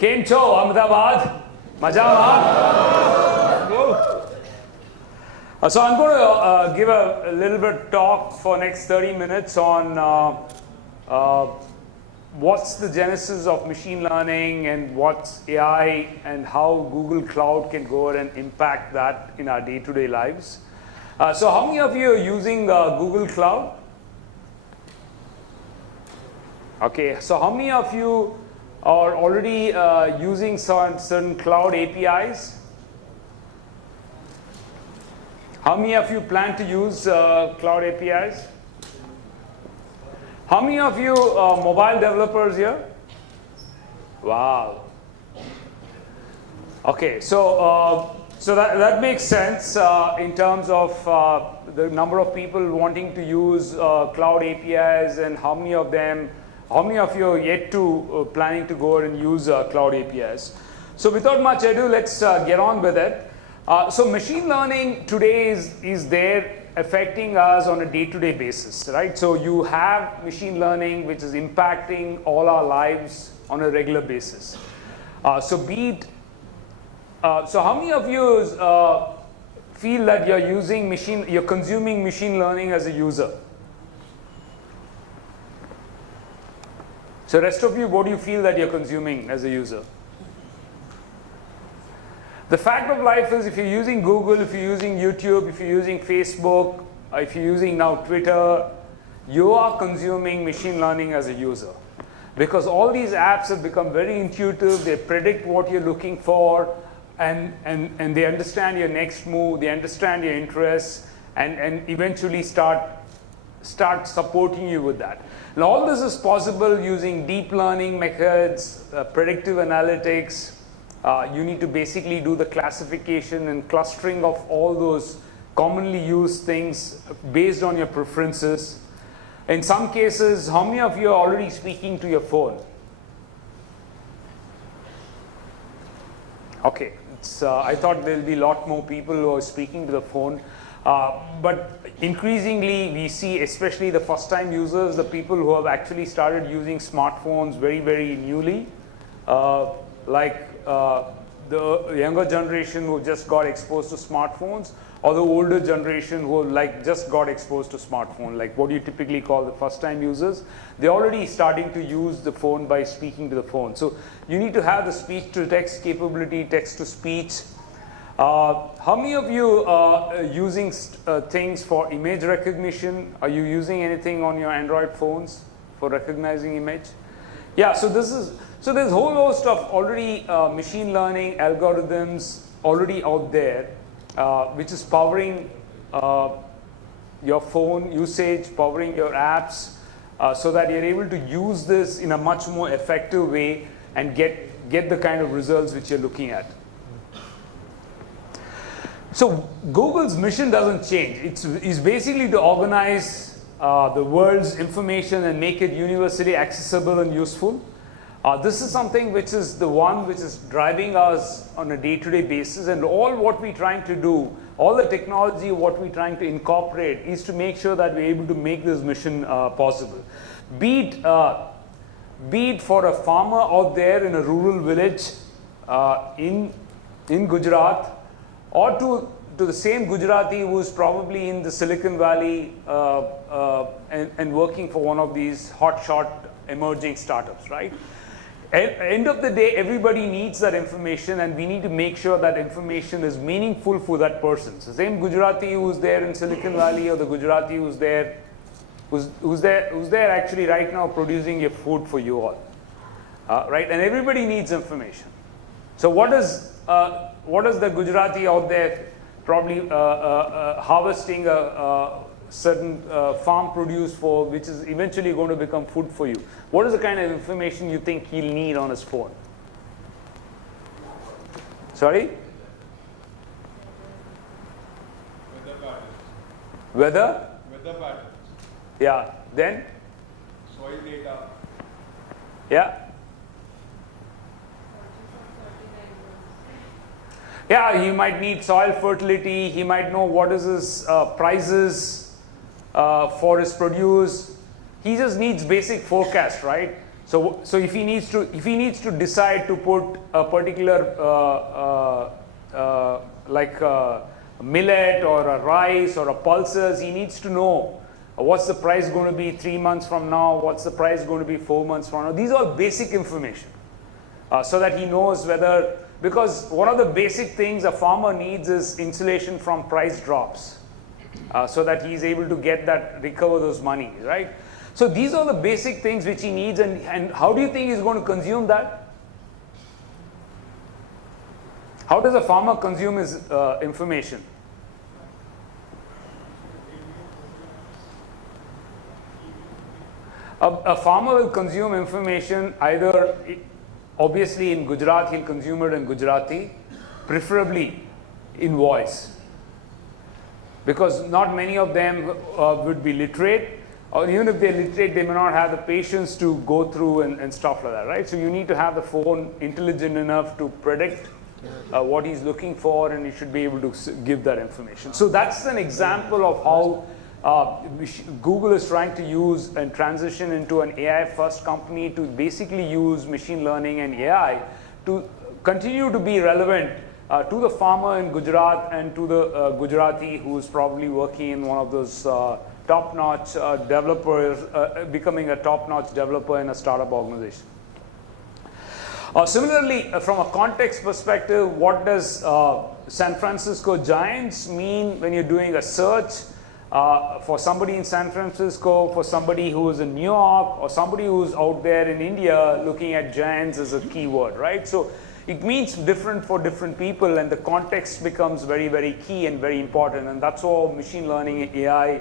Came to Ahmedabad. Majama. So I'm going to give a little bit talk for next 30 minutes on what's the genesis of machine learning and what's AI and how Google Cloud can go and impact that in our day-to-day lives. So how many of you are using Google Cloud? Okay, so how many of you are already using certain cloud APIs? How many of you plan to use cloud APIs? How many of you are mobile developers here? Wow. Okay, so that makes sense in terms of the number of people wanting to use cloud APIs and how many of you are yet to planning to go and use cloud APIs. So without much ado, let's get on with it. So machine learning today is there affecting us on a day-to-day basis, right? So you have machine learning which is impacting all our lives on a regular basis. So how many of you feel that you're consuming machine learning as a user? So rest of you, what do you feel that you're consuming as a user? The fact of life is if you're using Google, if you're using YouTube, if you're using Facebook, if you're using now Twitter, you are consuming machine learning as a user. Because all these apps have become very intuitive, they predict what you're looking for, and they understand your next move, they understand your interests, and eventually start supporting you with that. And all this is possible using deep learning methods, predictive analytics. You need to basically do the classification and clustering of all those commonly used things based on your preferences. In some cases, how many of you are already speaking to your phone? Okay, I thought there'll be a lot more people who are speaking to the phone. But increasingly, we see, especially the first-time users, the people who have actually started using smartphones very, very newly, the younger generation who just got exposed to smartphones, or the older generation who just got exposed to smartphone, like what you typically call the first-time users. They're already starting to use the phone by speaking to the phone. So you need to have the speech-to-text capability, text-to-speech. How many of you are using things for image recognition? Are you using anything on your Android phones for recognizing image? Yeah, so there's a whole host of already machine learning algorithms already out there, which is powering your phone usage, powering your apps, so that you're able to use this in a much more effective way and get the kind of results which you're looking at. So Google's mission doesn't change. It's basically to organize the world's information and make it universally accessible and useful. This is something which is the one which is driving us on a day-to-day basis, and all what we're trying to do, all the technology, what we're trying to incorporate is to make sure that we're able to make this mission possible. Be it for a farmer out there in a rural village in Gujarat, or to the same Gujarati who's probably in the Silicon Valley and working for one of these hotshot emerging startups, right? At the end of the day, everybody needs that information, and we need to make sure that information is meaningful for that person. So same Gujarati who's there in Silicon Valley, or the Gujarati who's there actually right now producing your food for you all, right? And everybody needs information. So what is the Gujarati out there probably harvesting a certain farm produce for, which is eventually going to become food for you? What is the kind of information you think he'll need on his phone? Sorry? Weather patterns. Weather? Weather patterns. Yeah. Then? Soil data. Yeah. Yeah, he might need soil fertility. He might know what is his prices for his produce. He just needs basic forecast, right? So if he needs to decide to put a particular like a millet or a rice or a pulses, he needs to know what's the price going to be 3 months from now, what's the price going to be 4 months from now. These are basic information so that he knows whether, because one of the basic things a farmer needs is insulation from price drops so that he's able to recover those money, right? So these are the basic things which he needs, and how do you think he's going to consume that? How does a farmer consume his information? A farmer will consume information either, obviously in Gujarat, he'll consume it in Gujarati, preferably in voice. Because not many of them would be literate, or even if they're literate, they may not have the patience to go through and stuff like that, right? So you need to have the phone intelligent enough to predict what he's looking for, and you should be able to give that information. So that's an example of how Google is trying to use and transition into an AI first company to basically use machine learning and AI to continue to be relevant to the farmer in Gujarat and to the Gujarati who's probably working in one of those top-notch developers, becoming a top-notch developer in a startup organization. Similarly, from a context perspective, what does San Francisco Giants mean when you're doing a search for somebody in San Francisco, for somebody who is in New York, or somebody who's out there in India looking at giants as a keyword, right? So it means different for different people, and the context becomes very, very key and very important, and that's how machine learning and AI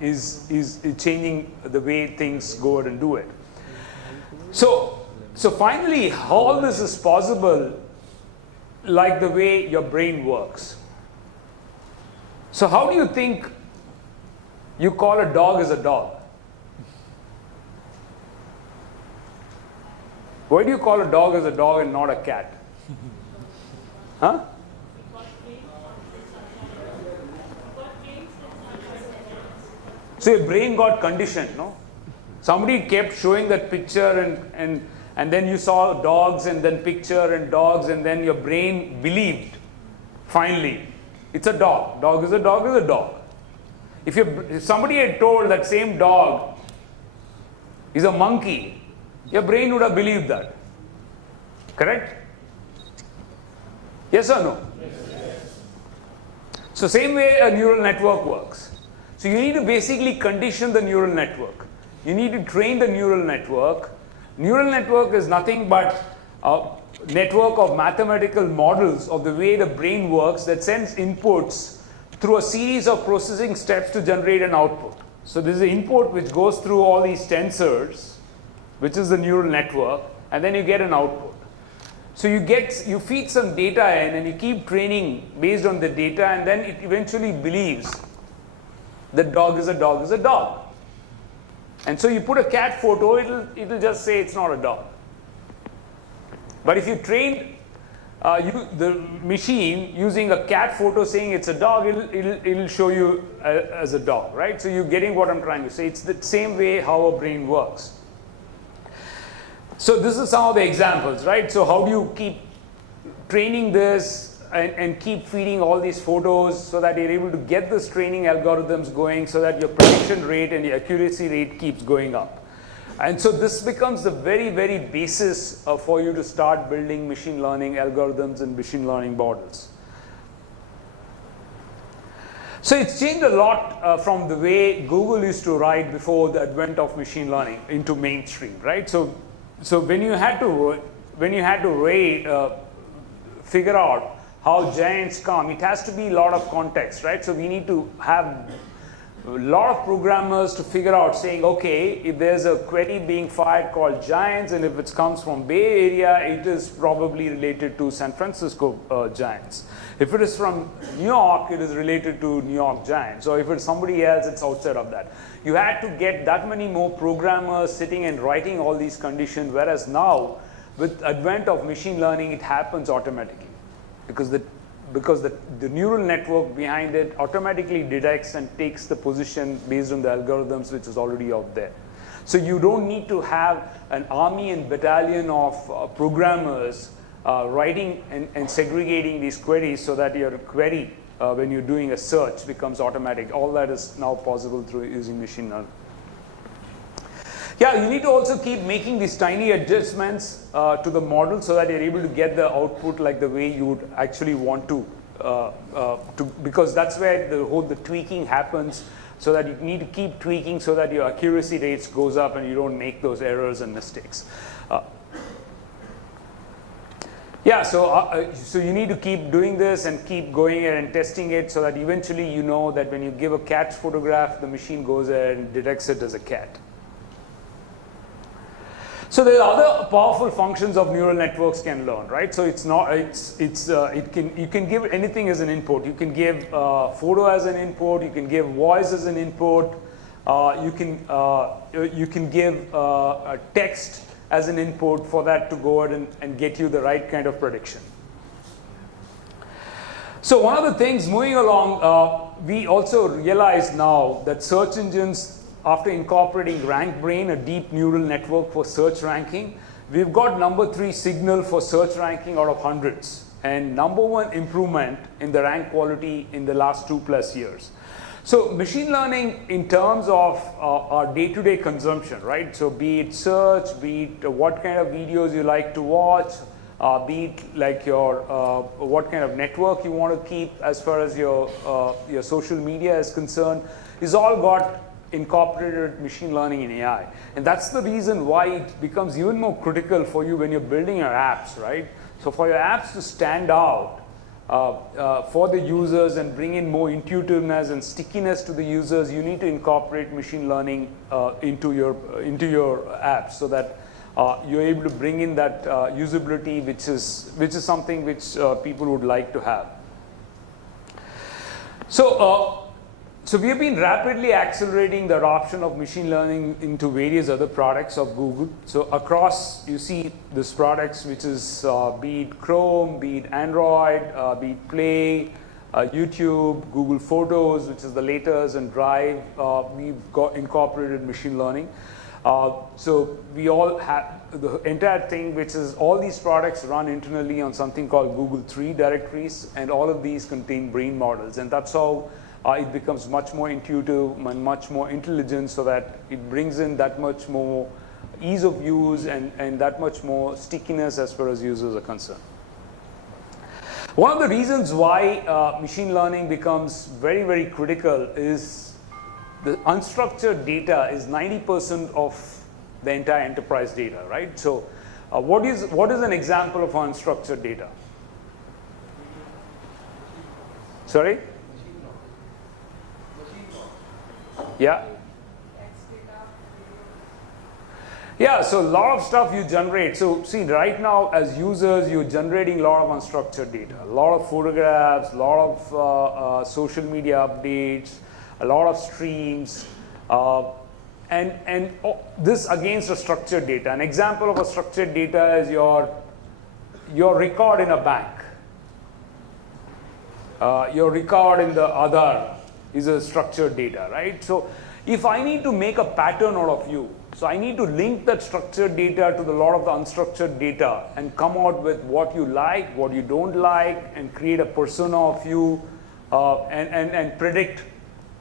is changing the way things go ahead and do it. So finally, all this is possible like the way your brain works. So how do you think you call a dog as a dog? Why do you call a dog as a dog and not a cat? Huh? So your brain got conditioned, no? Somebody kept showing that picture and then you saw dogs and then picture and dogs, and then your brain believed, finally, it's a dog. Dog is a dog is a dog. If somebody had told that same dog is a monkey, your brain would have believed that. Correct? Yes or no? Yes. So same way a neural network works. So you need to basically condition the neural network. You need to train the neural network. Neural network is nothing but a network of mathematical models of the way the brain works that sends inputs through a series of processing steps to generate an output. So this is the input which goes through all these tensors, which is the neural network, and then you get an output. So you feed some data in and you keep training based on the data, and then it eventually believes that dog is a dog is a dog. And so you put a cat photo, it'll just say it's not a dog. But if you train the machine using a cat photo saying it's a dog, it'll show you as a dog, right? So you're getting what I'm trying to say. It's the same way how a brain works. So this is some of the examples, right? So how do you keep training this and keep feeding all these photos so that you're able to get this training algorithms going so that your prediction rate and your accuracy rate keeps going up. And so this becomes the very, very basis for you to start building machine learning algorithms and machine learning models. So it's changed a lot from the way Google used to write before the advent of machine learning into mainstream, right? So when you had to figure out how giants come, it has to be a lot of context, right? So we need to have a lot of programmers to figure out saying, okay, if there's a query being fired called giants, and if it comes from Bay Area, it is probably related to San Francisco giants. If it is from New York, it is related to New York giants. Or if it's somebody else, it's outside of that. You had to get that many more programmers sitting and writing all these conditions, whereas now, with advent of machine learning, it happens automatically. Because the neural network behind it automatically detects and takes the position based on the algorithms which is already out there. So you don't need to have an army and battalion of programmers writing and segregating these queries so that your query, when you're doing a search, becomes automatic. All that is now possible through using machine learning. Yeah, you need to also keep making these tiny adjustments to the model so that you're able to get the output like the way you would actually want to because that's where the tweaking happens, so that you need to keep tweaking so that your accuracy rates goes up and you don't make those errors and mistakes. Yeah, so you need to keep doing this and keep going and testing it so that eventually you know that when you give a cat's photograph, the machine goes ahead and detects it as a cat. So there are other powerful functions of neural networks can learn, right? So you can give anything as an input. You can give photo as an input. You can give voice as an input. You can give text as an input for that to go ahead and get you the right kind of prediction. So one of the things moving along, we also realize now that search engines, after incorporating RankBrain, a deep neural network for search ranking, we've got number 3 signal for search ranking out of hundreds, and number 1 improvement in the rank quality in the last 2+ years. So machine learning in terms of our day-to-day consumption, right? So be it search, be it what kind of videos you like to watch, be it like your what kind of network you want to keep as far as your social media is concerned, is all got incorporated machine learning in AI. And that's the reason why it becomes even more critical for you when you're building your apps, right? So for your apps to stand out for the users and bring in more intuitiveness and stickiness to the users, you need to incorporate machine learning into your apps so that you're able to bring in that usability, which is something which people would like to have. So we have been rapidly accelerating the adoption of machine learning into various other products of Google. So across, you see these products, which is be it Chrome, be it Android, be it Play, YouTube, Google Photos, which is the latest, and Drive, we've got incorporated machine learning. So we all have the entire thing, which is all these products run internally on something called Google 3 directories, and all of these contain brain models, and that's how it becomes much more intuitive and much more intelligent, so that it brings in that much more ease of use and that much more stickiness as far as users are concerned. One of the reasons why machine learning becomes very, very critical is the unstructured data is 90% of the entire enterprise data, right? So what is an example of unstructured data? Sorry? Yeah? Yeah, so a lot of stuff you generate. So see, right now as users, you're generating a lot of unstructured data, a lot of photographs, a lot of social media updates, a lot of streams, and this against a structured data. An example of a structured data is your record in a bank. Your record in the Aadhaar is a structured data, right? So if I need to make a pattern out of you, so I need to link that structured data to a lot of the unstructured data and come out with what you like, what you don't like, and create a persona of you and predict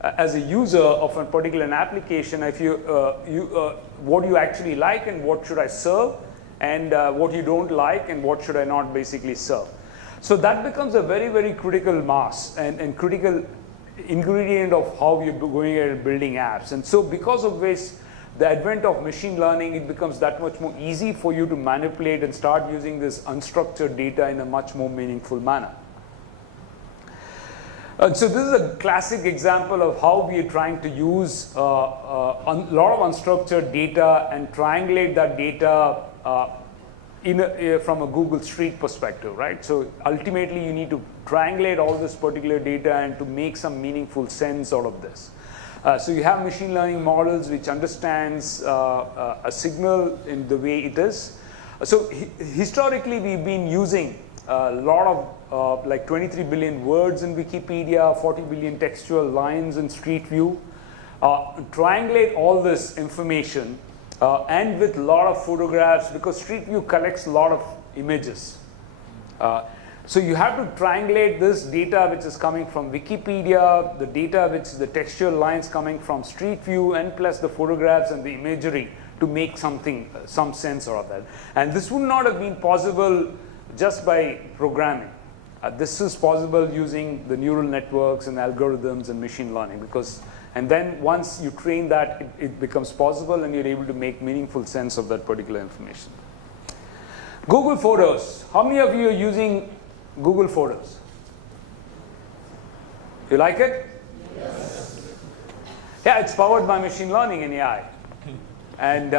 as a user of a particular application if what you actually like and what should I serve, and what you don't like and what should I not basically serve. So that becomes a very, very critical mass and critical ingredient of how you're going and building apps. And so because of which the advent of machine learning, it becomes that much more easy for you to manipulate and start using this unstructured data in a much more meaningful manner. So this is a classic example of how we are trying to use a lot of unstructured data and triangulate that data from a Google Street perspective, right? So ultimately you need to triangulate all this particular data and to make some meaningful sense out of this. So you have machine learning models which understands a signal in the way it is. So historically we've been using a lot of like 23 billion words in Wikipedia, 40 billion textual lines in Street View. Triangulate all this information and with a lot of photographs, because Street View collects a lot of images. So you have to triangulate this data which is coming from Wikipedia, the data which is the textual lines coming from Street View, and plus the photographs and the imagery to make something, some sense out of that. And this would not have been possible just by programming. This is possible using the neural networks and algorithms and machine learning, because, and then once you train that, it becomes possible and you're able to make meaningful sense of that particular information. Google Photos. How many of you are using Google Photos? You like it? Yes. Yeah, it's powered by machine learning and AI. And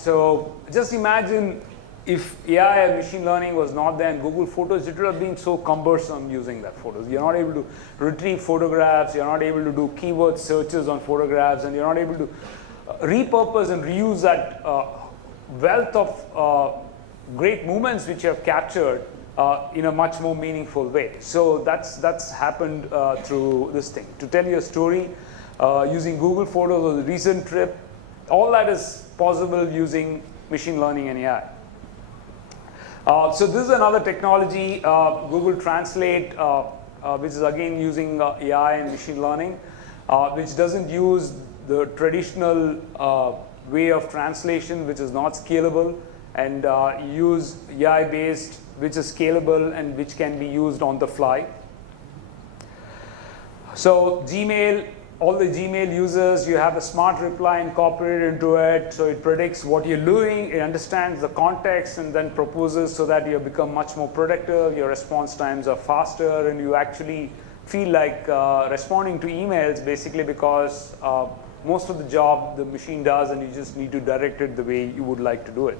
so just imagine if AI and machine learning was not there in Google Photos, it would have been so cumbersome using that photos. You're not able to retrieve photographs, you're not able to do keyword searches on photographs, and you're not able to repurpose and reuse that wealth of great moments which you have captured in a much more meaningful way. So that's happened through this thing. To tell you a story, using Google Photos or the recent trip, all that is possible using machine learning and AI. So this is another technology, Google Translate, which is again using AI and machine learning, which doesn't use the traditional way of translation, which is not scalable, and use AI-based, which is scalable and which can be used on the fly. So Gmail, all the Gmail users, you have a smart reply incorporated into it, so it predicts what you're doing, it understands the context and then proposes so that you become much more productive, your response times are faster, and you actually feel like responding to emails basically because most of the job the machine does and you just need to direct it the way you would like to do it.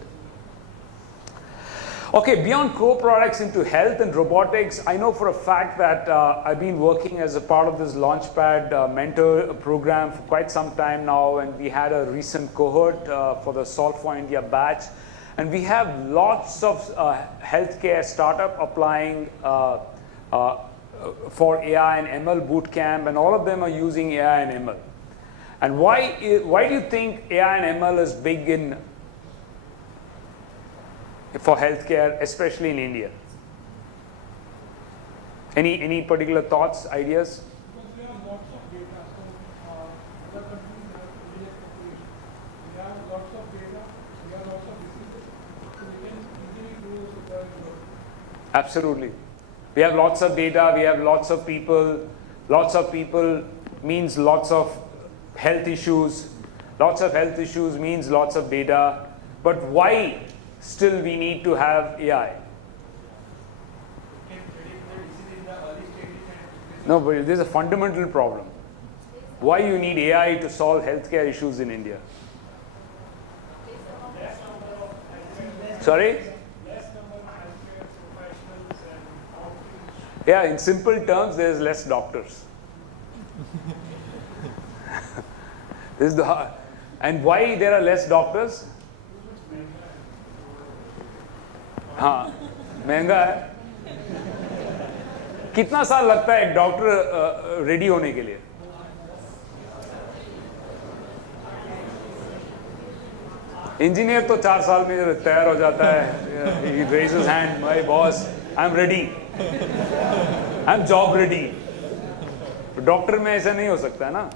Okay, beyond core products into health and robotics, I know for a fact that I've been working as a part of this Launchpad mentor program for quite some time now, and we had a recent cohort for the Solve for India batch, and we have lots of healthcare startup applying for AI and ML bootcamp, and all of them are using AI and ML. And why do you think AI and ML is big for healthcare, especially in India? Any particular thoughts, ideas? Because we have lots of data, so other countries have village population. We have lots of data, we have lots of diseases, so we can easily do supply work. Absolutely. We have lots of data, we have lots of people. Lots of people means lots of health issues. Lots of health issues means lots of data. But why still we need to have AI? No, but there's a fundamental problem. Why you need AI to solve healthcare issues in India? Sorry? Yeah, in simple terms, there's less doctors. This is the, and why there are less doctors? हाँ, महंगा है. कितना साल लगता है एक doctor ready होने के लिए? इंजीनियर तो 4 साल में तैयार हो जाता है. He raises hand, my boss, I'm ready. I'm job ready. Doctor में ऐसा नहीं हो सकता है ना?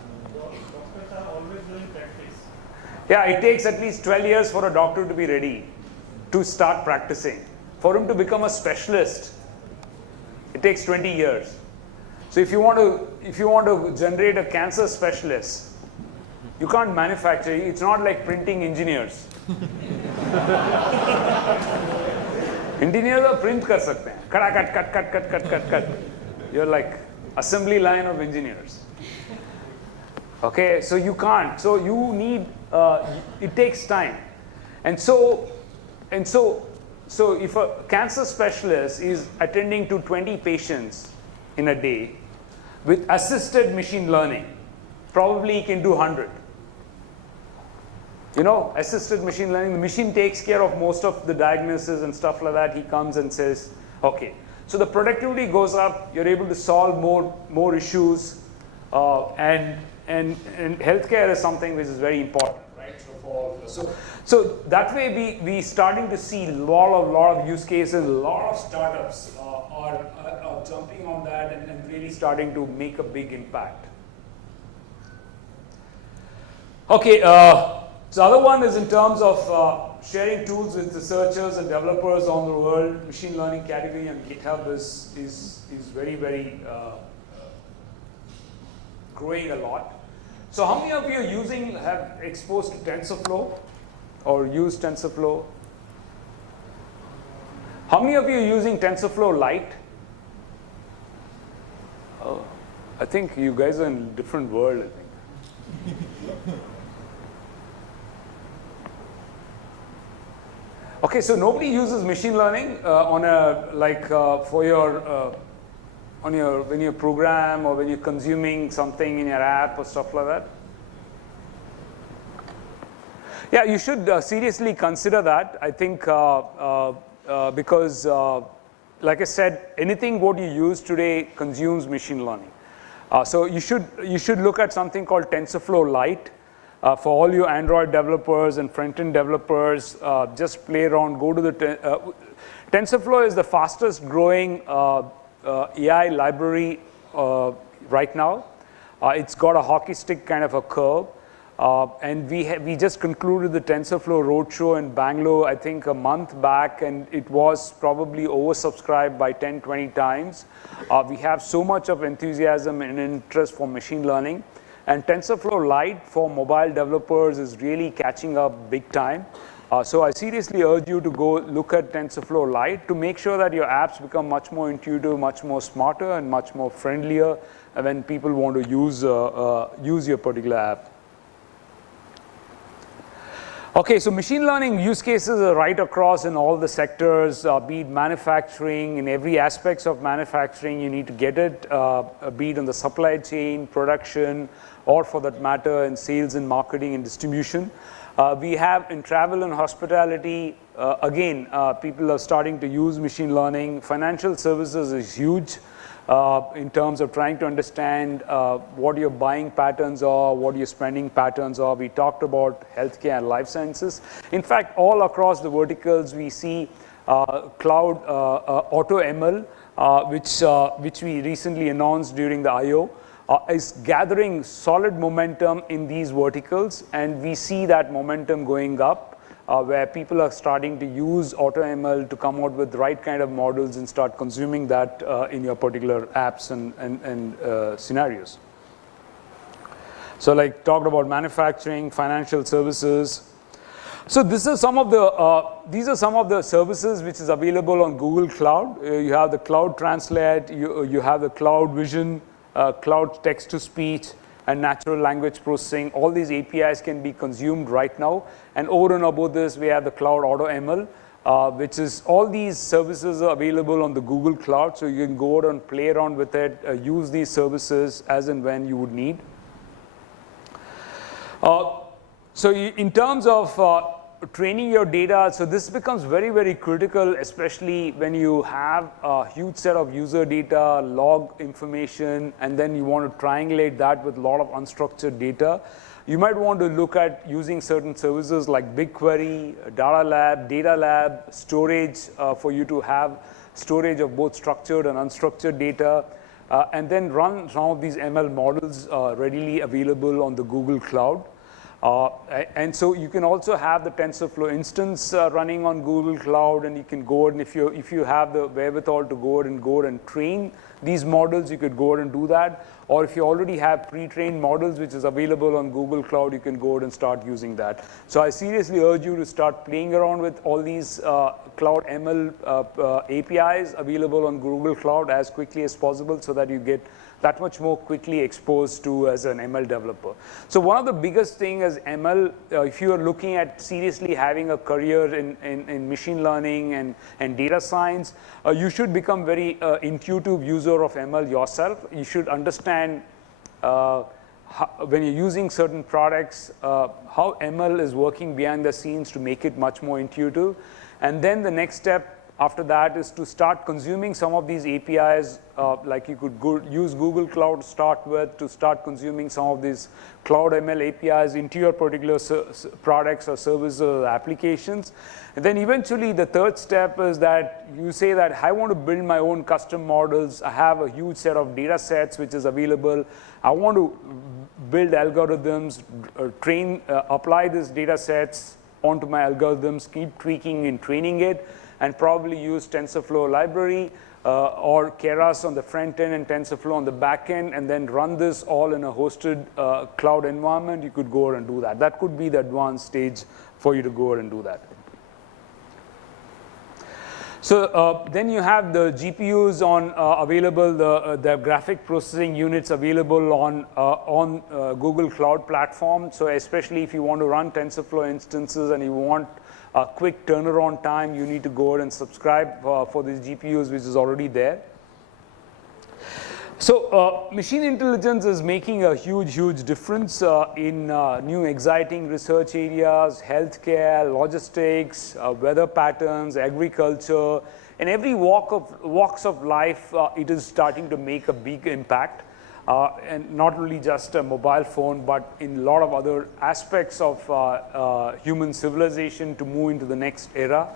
Yeah, it takes at least 12 years for a doctor to be ready to start practicing. For him to become a specialist, it takes 20 years. So if you want to generate a cancer specialist, you can't manufacture. It's not like printing engineers. Engineers are print कर सकते हैं. Cut. You're like assembly line of engineers. Okay, so you can't. So you need. It takes time, and so if a cancer specialist is attending to 20 patients in a day with assisted machine learning, probably he can do 100. You know, assisted machine learning, the machine takes care of most of the diagnosis and stuff like that. He comes and says, okay. So the productivity goes up, you're able to solve more issues, and healthcare is something which is very important, right? So developer. So that way we starting to see a lot of use cases, a lot of startups are jumping on that and really starting to make a big impact. Okay, so the other one is in terms of sharing tools with researchers and developers on the world. Machine learning category on GitHub is very growing a lot. So how many of you have exposed to TensorFlow or used TensorFlow? How many of you are using TensorFlow Lite? Oh, I think you guys are in a different world, I think. Okay, so nobody uses machine learning on a for your when you program or when you're consuming something in your app or stuff like that. Yeah, you should seriously consider that. I think because, like I said, anything what you use today consumes machine learning. So you should look at something called TensorFlow Lite. For all you Android developers and front-end developers, just play around, go to the TensorFlow is the fastest growing AI library right now. It's got a hockey stick kind of a curve. And we just concluded the TensorFlow roadshow in Bangalore, I think a month back, and it was probably oversubscribed by 10, 20 times. We have so much of enthusiasm and interest for machine learning. And TensorFlow Lite for mobile developers is really catching up big time. So I seriously urge you to go look at TensorFlow Lite to make sure that your apps become much more intuitive, much more smarter, and much more friendlier when people want to use your particular app. Okay, so machine learning use cases are right across in all the sectors, be it manufacturing, in every aspects of manufacturing, you need to get it, be it on the supply chain, production, or for that matter in sales and marketing and distribution. We have in travel and hospitality, again, people are starting to use machine learning. Financial services is huge. In terms of trying to understand what your buying patterns are, what your spending patterns are. We talked about healthcare and life sciences. In fact, all across the verticals, we see cloud auto ML, which we recently announced during the I/O, is gathering solid momentum in these verticals, and we see that momentum going up. Where people are starting to use AutoML to come out with the right kind of models and start consuming that in your particular apps and scenarios. So like talked about manufacturing, financial services. So these are some of the services which is available on Google Cloud. You have the Cloud Translate, you have the Cloud Vision, Cloud Text to Speech, and natural language processing. All these APIs can be consumed right now. And over and above this, we have the Cloud Auto ML, which is all these services are available on the Google Cloud. So you can go out and play around with it, use these services as and when you would need. So in terms of training your data, so this becomes very critical, especially when you have a huge set of user data, log information, and then you want to triangulate that with a lot of unstructured data. You might want to look at using certain services like BigQuery, Data Lab, storage for you to have storage of both structured and unstructured data, and then run some of these ML models readily available on the Google Cloud. And so you can also have the TensorFlow instance running on Google Cloud, and you can go and if you have the wherewithal to go and train these models, you could go and do that. Or if you already have pre-trained models which is available on Google Cloud, you can go and start using that. So I seriously urge you to start playing around with all these Cloud ML APIs available on Google Cloud as quickly as possible so that you get that much more quickly exposed to as an ML developer. So one of the biggest thing is ML, if you are looking at seriously having a career in machine learning and data science, you should become very intuitive user of ML yourself. You should understand when you're using certain products, how ML is working behind the scenes to make it much more intuitive. And then the next step, after that is to start consuming some of these APIs, like you could use Google Cloud to start with, to start consuming some of these Cloud ML APIs into your particular products or services or applications. And then eventually the third step is that you say that I want to build my own custom models. I have a huge set of data sets which is available. I want to build algorithms, apply these data sets onto my algorithms, keep tweaking and training it, and probably use TensorFlow library or Keras on the front end and TensorFlow on the back end, and then run this all in a hosted cloud environment. You could go ahead and do that. That could be the advanced stage for you to go ahead and do that. So then you have the GPUs on available, the graphic processing units available on Google Cloud Platform. So especially if you want to run TensorFlow instances and you want a quick turnaround time, you need to go ahead and subscribe for these GPUs, which is already there. So machine intelligence is making a huge difference in new exciting research areas, healthcare, logistics, weather patterns, agriculture. In every walks of life, it is starting to make a big impact. And not only just a mobile phone, but in a lot of other aspects of human civilization to move into the next era.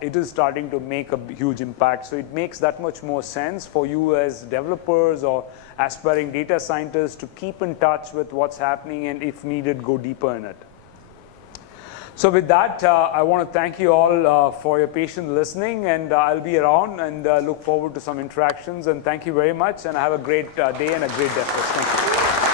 It is starting to make a huge impact. So it makes that much more sense for you as developers or aspiring data scientists to keep in touch with what's happening and if needed, go deeper in it. So with that, I want to thank you all for your patient listening, and I'll be around and look forward to some interactions. And thank you very much, and have a great day and a great DevFest. Thank you.